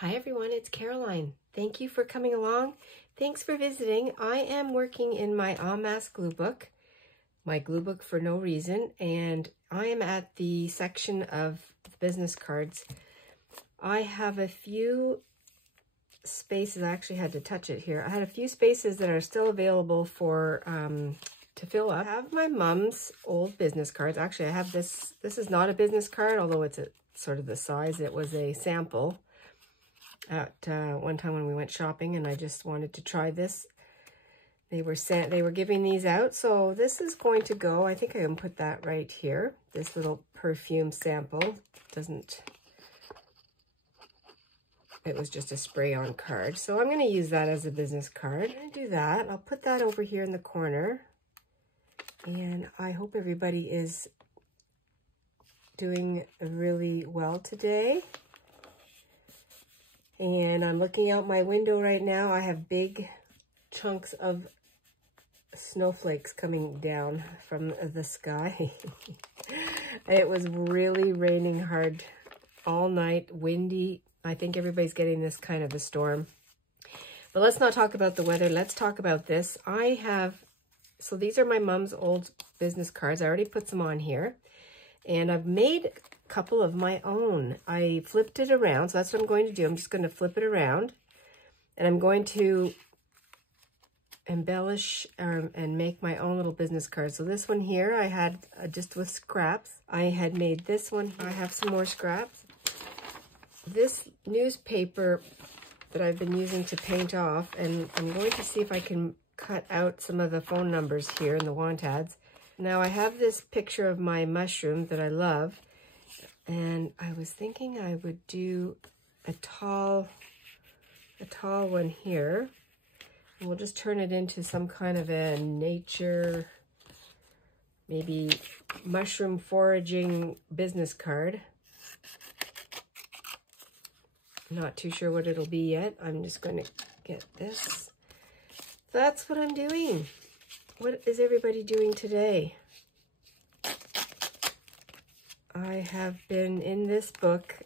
Hi everyone, it's Caroline. Thank you for coming along. Thanks for visiting. I am working in my Masse glue book, my glue book for no reason, and I am at the section of business cards. I have a few spaces, I actually had to touch it here. I had a few spaces that are still available for to fill up. I have my mom's old business cards. Actually, I have this is not a business card, although it's sort of the size. It was a sample at one time when we went shopping, and I just wanted to try this. They were giving these out, so this is going to go. I think I can put that right here. This little perfume sample it was just a spray-on card, so I'm going to use that as a business card. I'm going to do that. I'll put that over here in the corner, and I hope everybody is doing really well today. And I'm looking out my window right now. I have big chunks of snowflakes coming down from the sky. It was really raining hard all night, windy. I think everybody's getting this kind of a storm. But let's not talk about the weather. Let's talk about this. So these are my mom's old business cards. I already put some on here. And I've made couple of my own. I flipped it around, so that's what I'm going to do. I'm just going to flip it around, and I'm going to embellish and make my own little business card. So this one here, I had just with scraps. I had made this one. I have some more scraps. This newspaper that I've been using to paint off, and I'm going to see if I can cut out some of the phone numbers here in the want ads. Now I have this picture of my mushroom that I love, and I was thinking I would do a tall one here. And we'll just turn it into some kind of a nature, maybe mushroom foraging business card. I'm not too sure what it'll be yet. I'm just going to get this. That's what I'm doing. What is everybody doing today? I have been in this book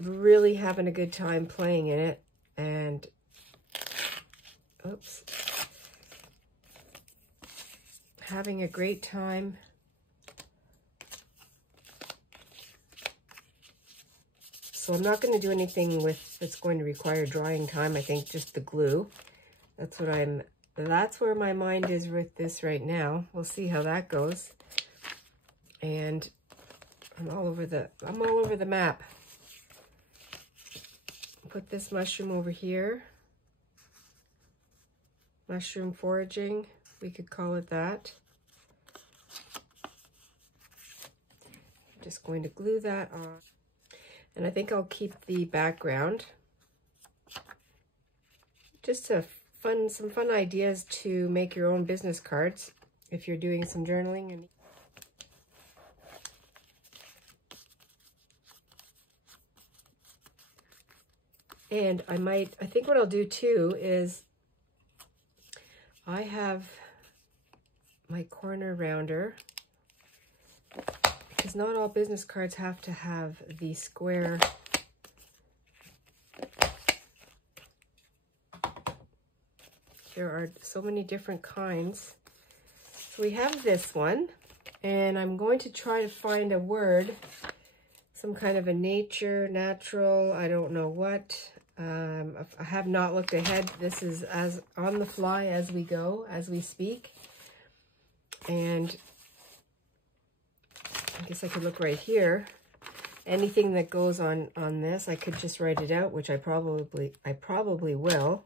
really having a good time playing in it, and having a great time. So I'm not going to do anything that's going to require drying time. I think just the glue. That's where my mind is with this right now. We'll see how that goes. And I'm all over the map. Put this mushroom over here. Mushroom foraging, we could call it that. I'm just going to glue that on. And I think I'll keep the background. Just some fun ideas to make your own business cards if you're doing some journaling. And I think what I'll do too is I have my corner rounder, because not all business cards have to have the square. There are so many different kinds. So we have this one, and I'm going to try to find a word, some kind of a natural, I don't know what. I have not looked ahead. This is as on the fly as we go, as we speak. And I guess I could look right here. Anything that goes on this, I could just write it out, which I probably will.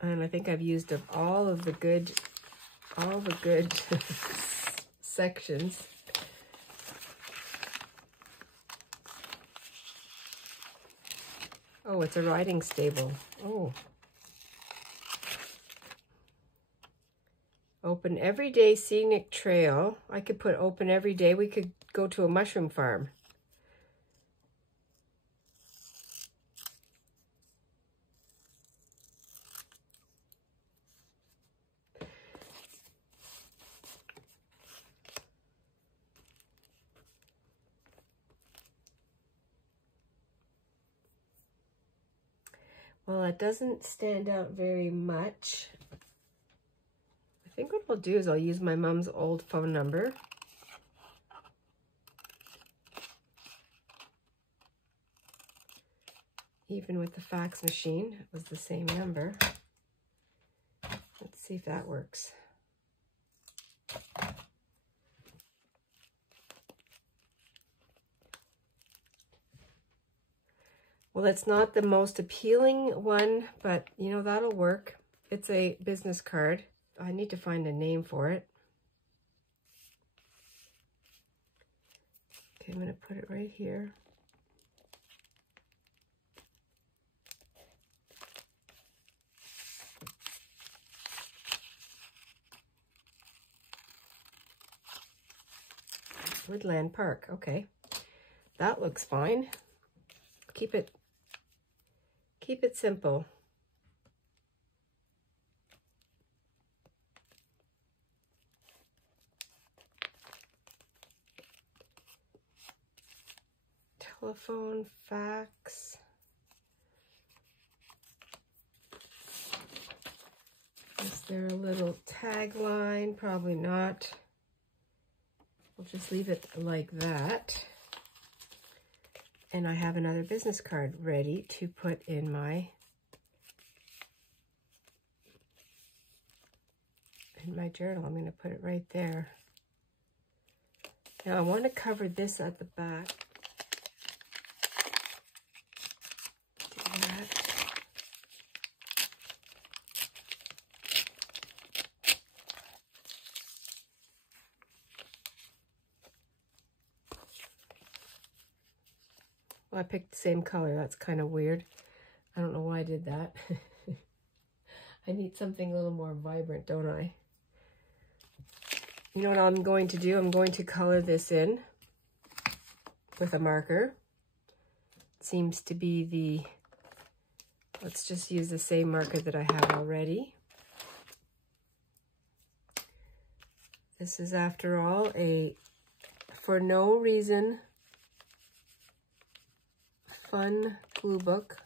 And I think I've used up all the good sections. Oh, it's a riding stable. Oh. Open everyday scenic trail. I could put open every day. We could go to a mushroom farm. Well, it doesn't stand out very much. I think what I'll do is I'll use my mom's old phone number. Even with the fax machine, it was the same number. Let's see if that works. Well, it's not the most appealing one, but you know, that'll work. It's a business card. I need to find a name for it. Okay, I'm going to put it right here. Woodland Park. Okay, that looks fine. Keep it simple. Telephone, fax. Is there a little tagline? Probably not. We'll just leave it like that. And I have another business card ready to put in my journal. I'm going to put it right there. Now I want to cover this at the back. Do that. Well, I picked the same color. That's kind of weird. I don't know why I did that. I need something a little more vibrant, don't I? You know what I'm going to do? I'm going to color this in with a marker. It seems to be the, let's just use the same marker that I have already. This is, after all, a for no reason fun glue book.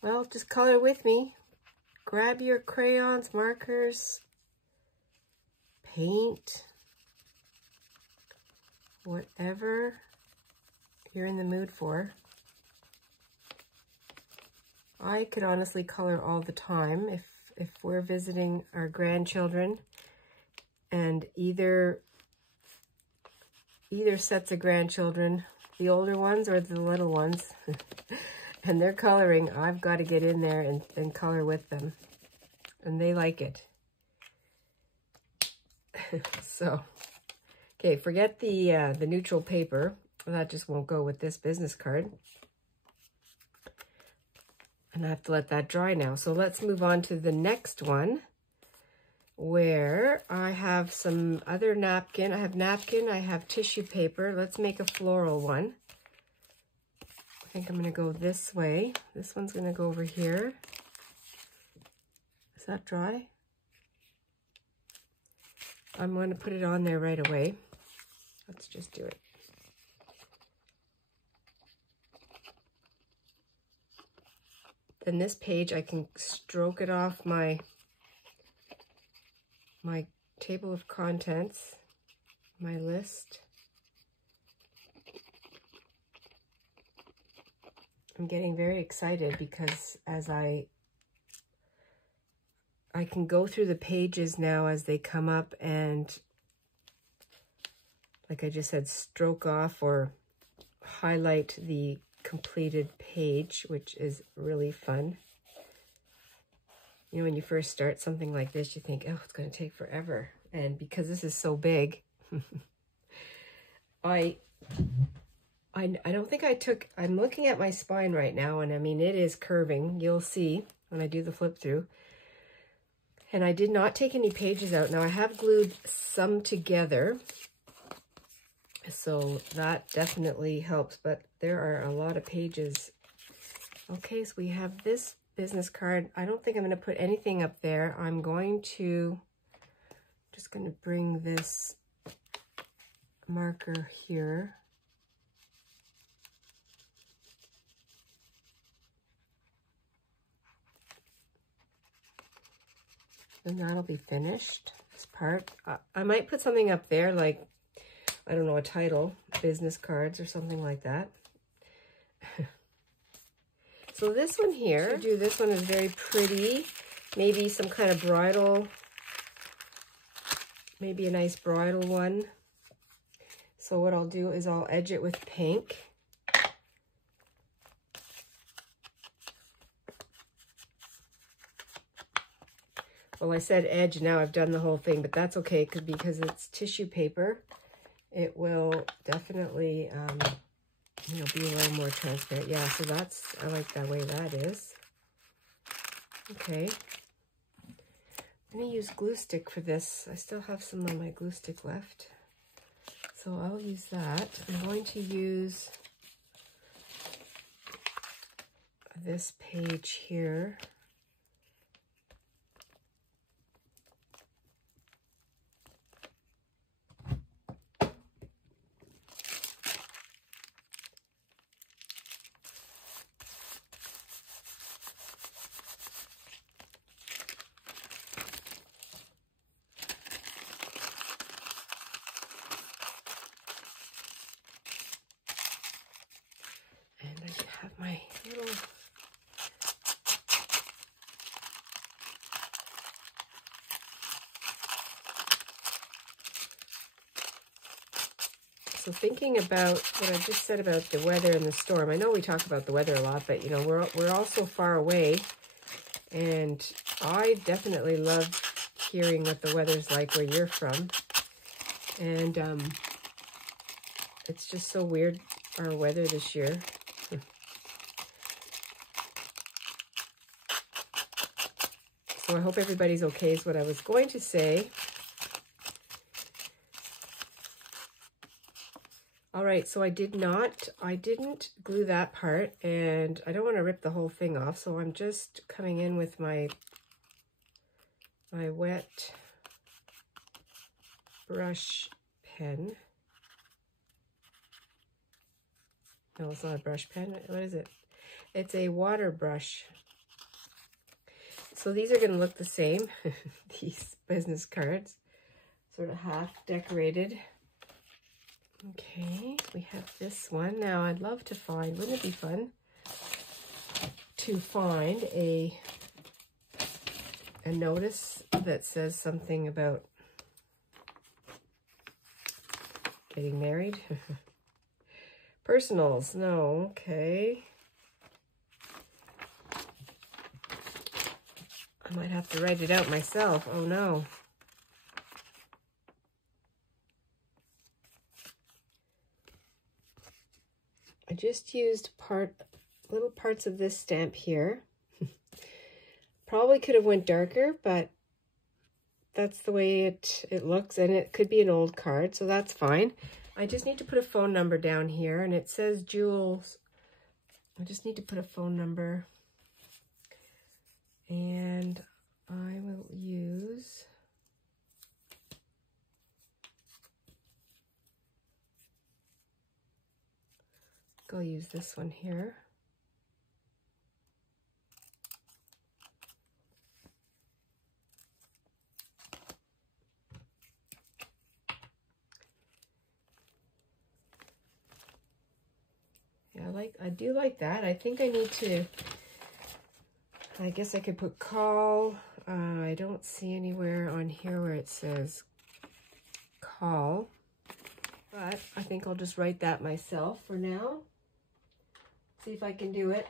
Well, just color with me. Grab your crayons, markers, paint, whatever you're in the mood for. I could honestly color all the time if we're visiting our grandchildren, and either sets of grandchildren, the older ones or the little ones, and they're coloring, I've got to get in there and color with them. And they like it. So, okay, forget the neutral paper. That just won't go with this business card. And I have to let that dry now. So let's move on to the next one, where I have some other napkin. I have napkin, I have tissue paper. Let's make a floral one. I think I'm going to go this way. This one's going to go over here. Is that dry? I'm going to put it on there right away. Let's just do it. Then this page, I can stroke it off my table of contents, my list. I'm getting very excited because as I can go through the pages now as they come up and, like I just said, stroke off or highlight the completed page, which is really fun. You know, when you first start something like this, you think, oh, it's going to take forever. And because this is so big, I don't think I took, I'm looking at my spine right now, and I mean, it is curving. You'll see when I do the flip through. And I did not take any pages out. Now, I have glued some together, so that definitely helps, but there are a lot of pages. Okay, so we have this business card. I don't think I'm going to put anything up there. I'm just going to bring this marker here. And that'll be finished, this part. I might put something up there, like, I don't know, a title, business cards or something like that. So this one here, this one is very pretty. Maybe some kind of bridal, maybe a nice bridal one. So what I'll do is I'll edge it with pink. Well, I said edge, now I've done the whole thing, but that's okay because it's tissue paper. It will definitely, you know, be a little more transparent. Yeah, so I like that way that is. Okay. I'm going to use glue stick for this. I still have some of my glue stick left. So I'll use that. I'm going to use this page here. Have my little so thinking about what I just said about the weather and the storm. I know we talk about the weather a lot, but you know, we're all so far away, and I definitely love hearing what the weather's like where you're from. And it's just so weird, our weather this year. So I hope everybody's okay is what I was going to say. All right, so I didn't glue that part, and I don't want to rip the whole thing off, so I'm just coming in with my wet brush pen. No, it's not a brush pen. What is it? It's a water brush. So these are going to look the same, these business cards, sort of half decorated. Okay, we have this one. Now I'd love to find, wouldn't it be fun to find a notice that says something about getting married? Personals, no, okay. I might have to write it out myself. Oh no. I just used little parts of this stamp here. Probably could have went darker, but that's the way it looks, and it could be an old card, so that's fine. I just need to put a phone number down here, and it says Jules. I just need to put a phone number. And I will use this one here. Yeah, I do like that. I think I need to, I guess I could put call. I don't see anywhere on here where it says call, but I think I'll just write that myself for now. See if I can do it.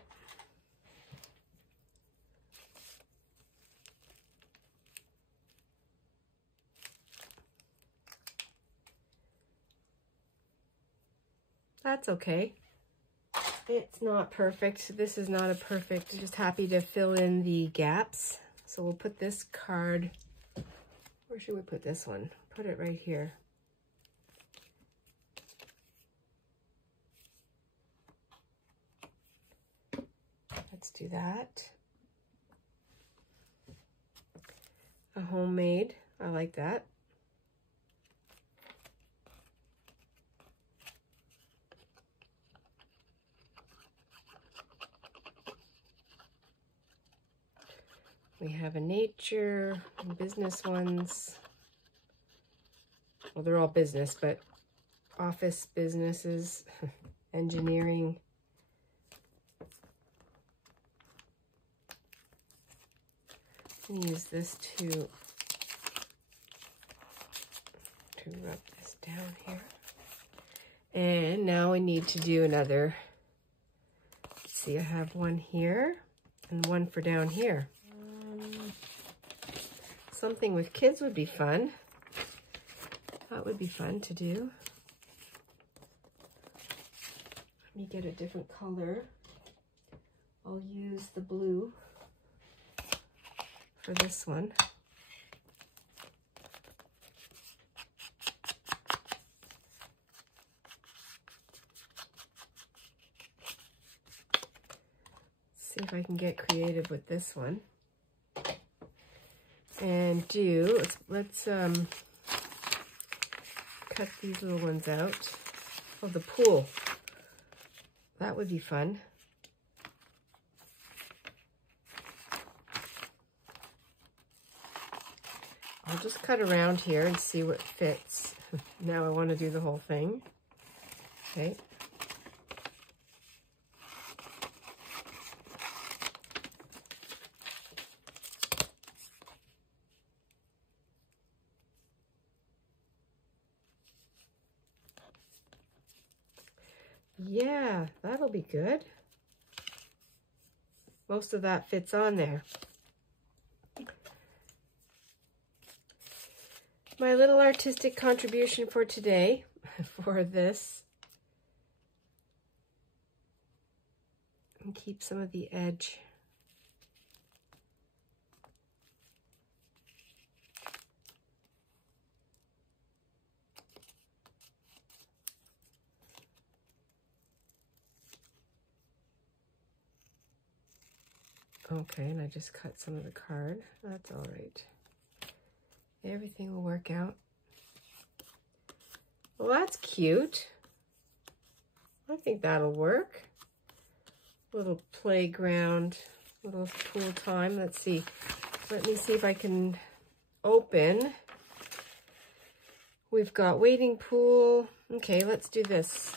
That's okay. It's not perfect. This is not a perfect. I'm just happy to fill in the gaps. So we'll put this card, where should we put this one? Put it right here. Let's do that. homemade. I like that. We have a nature, business ones. Well, they're all business, but office businesses, engineering. I'm going to use this to rub this down here. And now we need to do another. Let's see, I have one here and one for down here. Something with kids would be fun. That would be fun to do. Let me get a different color. I'll use the blue for this one. See if I can get creative with this one. And let's cut these little ones out. Oh, the pool. That would be fun. I'll just cut around here and see what fits. Now I want to do the whole thing. Okay. Yeah, that'll be good. Most of that fits on there. My little artistic contribution for today, for this. And keep some of the edge. Okay, and I just cut some of the card. That's all right. Everything will work out. Well, that's cute. I think that'll work. Little playground, little pool time. Let's see. Let me see if I can open. We've got wading pool. Okay, let's do this.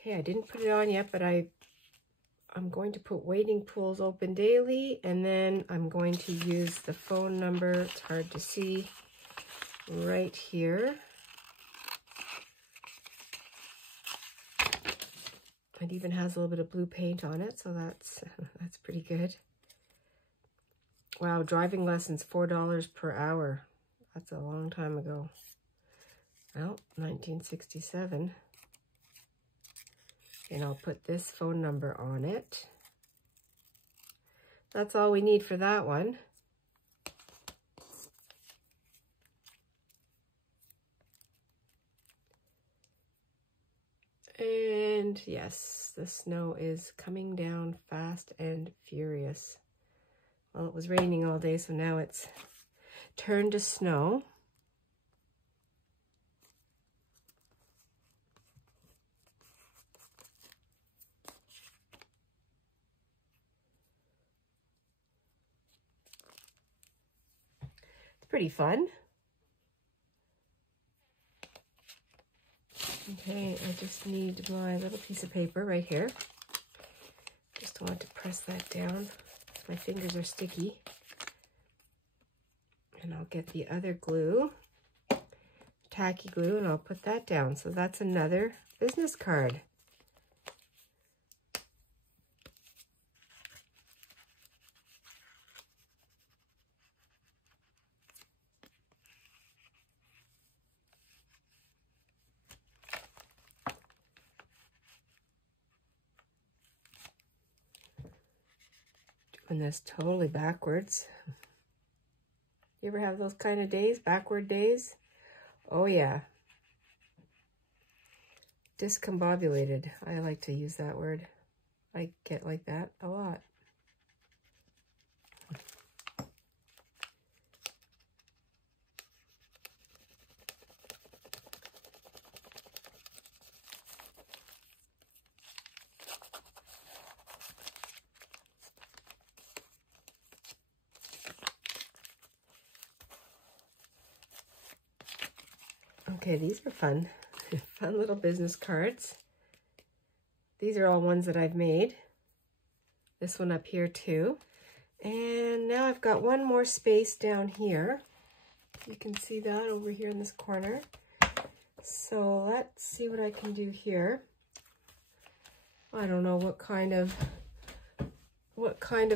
Okay, I didn't put it on yet, but I'm going to put wading pools open daily, and then I'm going to use the phone number, it's hard to see, right here. It even has a little bit of blue paint on it, so that's pretty good. Wow, driving lessons, $4 per hour. That's a long time ago. Well, 1967. And I'll put this phone number on it. That's all we need for that one. And yes, the snow is coming down fast and furious. Well, it was raining all day, so now it's turned to snow. Pretty fun. Okay, I just need my little piece of paper right here. Just want to press that down. My fingers are sticky. And I'll get the other glue, tacky glue, and I'll put that down. So that's another business card. open this totally backwards. You ever have those kind of days, backward days? Oh yeah. Discombobulated. I like to use that word. I get like that a lot. Okay, these are fun. Fun little business cards. These are all ones that I've made. This one up here too. And now I've got one more space down here. You can see that over here in this corner. So let's see what I can do here. I don't know what kind of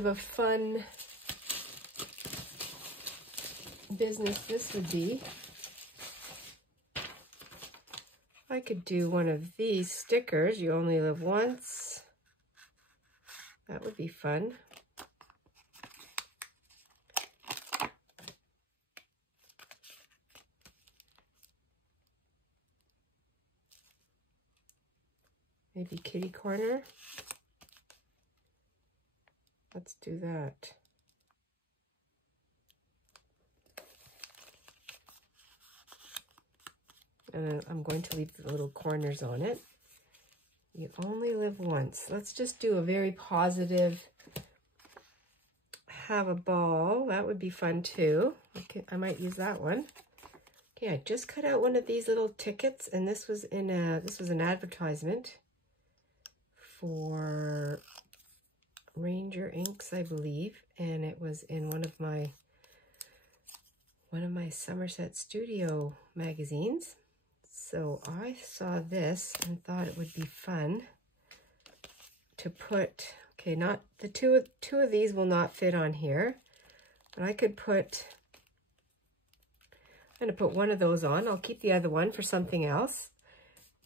a fun business this would be. I could do one of these stickers, you only live once. That would be fun. Maybe kitty corner. Let's do that. And I'm going to leave the little corners on it. You only live once. Let's just do a very positive, have a ball. That would be fun too. Okay, I might use that one. Okay, I just cut out one of these little tickets, and this was in an advertisement for Ranger Inks, I believe, and it was in one of my Somerset Studio magazines. So I saw this and thought it would be fun to put, okay, not the two of these will not fit on here, but I could put, I'm going to put one of those on. I'll keep the other one for something else.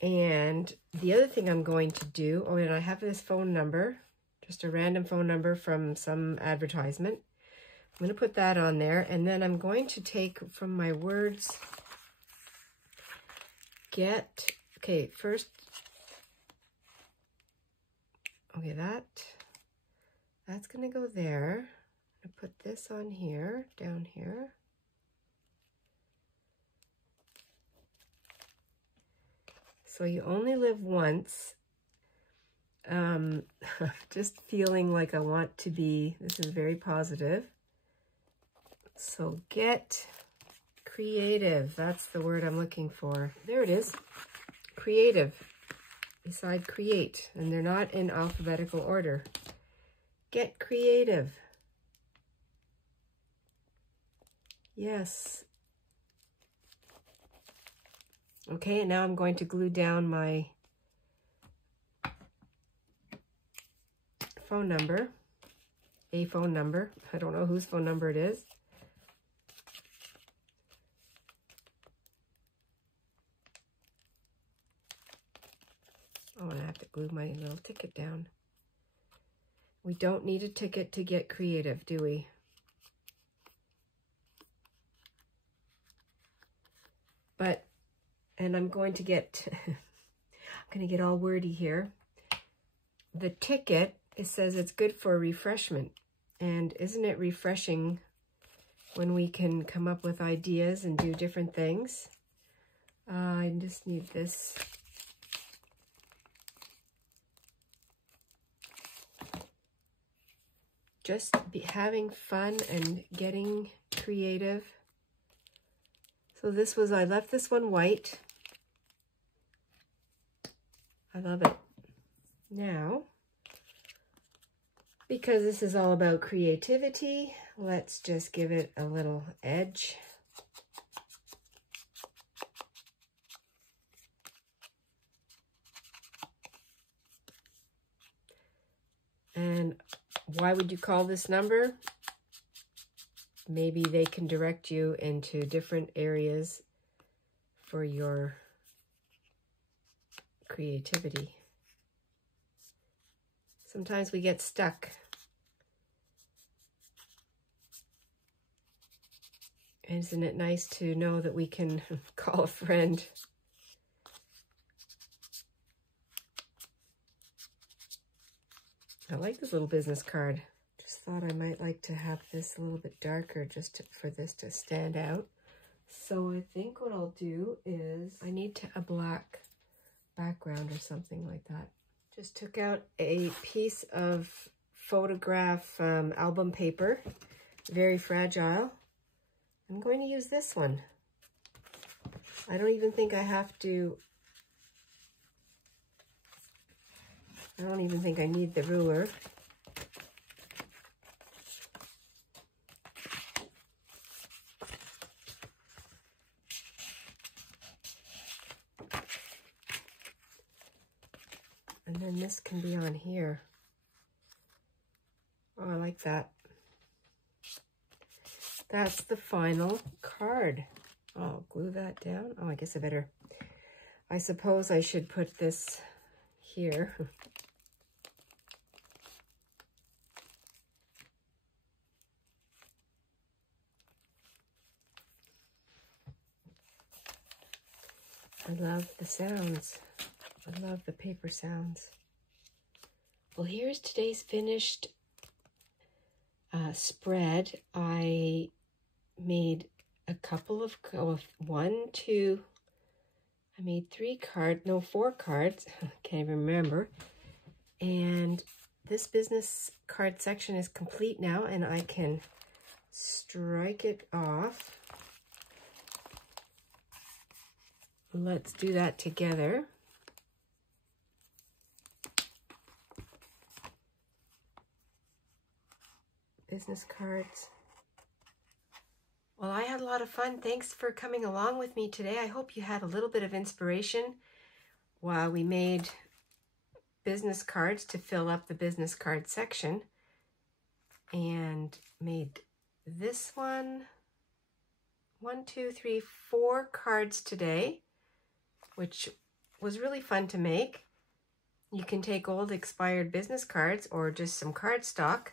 And the other thing I'm going to do, oh, and I have this phone number, just a random phone number from some advertisement. I'm going to put that on there, and then I'm going to take from my words, okay, first, okay, that's going to go there. I'm going to put this on here, down here. So you only live once. Just feeling like I want to be, this is very positive. So get creative. That's the word I'm looking for. There it is. Creative. Beside create. And they're not in alphabetical order. Get creative. Yes. Okay, and now I'm going to glue down my phone number. A phone number. I don't know whose phone number it is. Oh, and I have to glue my little ticket down. We don't need a ticket to get creative, do we? But, and I'm going to get, I'm going to get all wordy here. The ticket, it says it's good for refreshment. And isn't it refreshing when we can come up with ideas and do different things? I just need this. Just having fun and getting creative. So this was, I left this one white. I love it. Now, because this is all about creativity, let's just give it a little edge. And why would you call this number? Maybe they can direct you into different areas for your creativity. Sometimes we get stuck Isn't it nice to know that we can call a friend? I like this little business card. Just thought I might like to have this a little bit darker just for this to stand out. So I think what I'll do is I need a black background or something like that. Just took out a piece of photograph album paper, very fragile. I'm going to use this one. I don't even think I have to, I don't even think I need the ruler. And then this can be on here. Oh, I like that. That's the final card. I'll glue that down. Oh, I guess I suppose I should put this here. I love the sounds. I love the paper sounds. Well, here's today's finished spread. I made a couple of, I made 4 cards. Can't even remember. And this business card section is complete now, and I can strike it off. Let's do that together. Business cards. Well, I had a lot of fun. Thanks for coming along with me today. I hope you had a little bit of inspiration while we made business cards to fill up the business card section, and made this one, 4 cards today, which was really fun to make. You can take old expired business cards or just some cardstock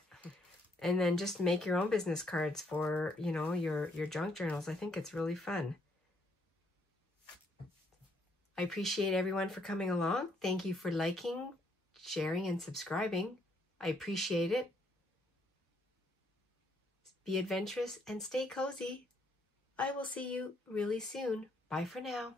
and then just make your own business cards for, you know, your junk journals. I think it's really fun. I appreciate everyone for coming along. Thank you for liking, sharing, and subscribing. I appreciate it. Be adventurous and stay cozy. I will see you really soon. Bye for now.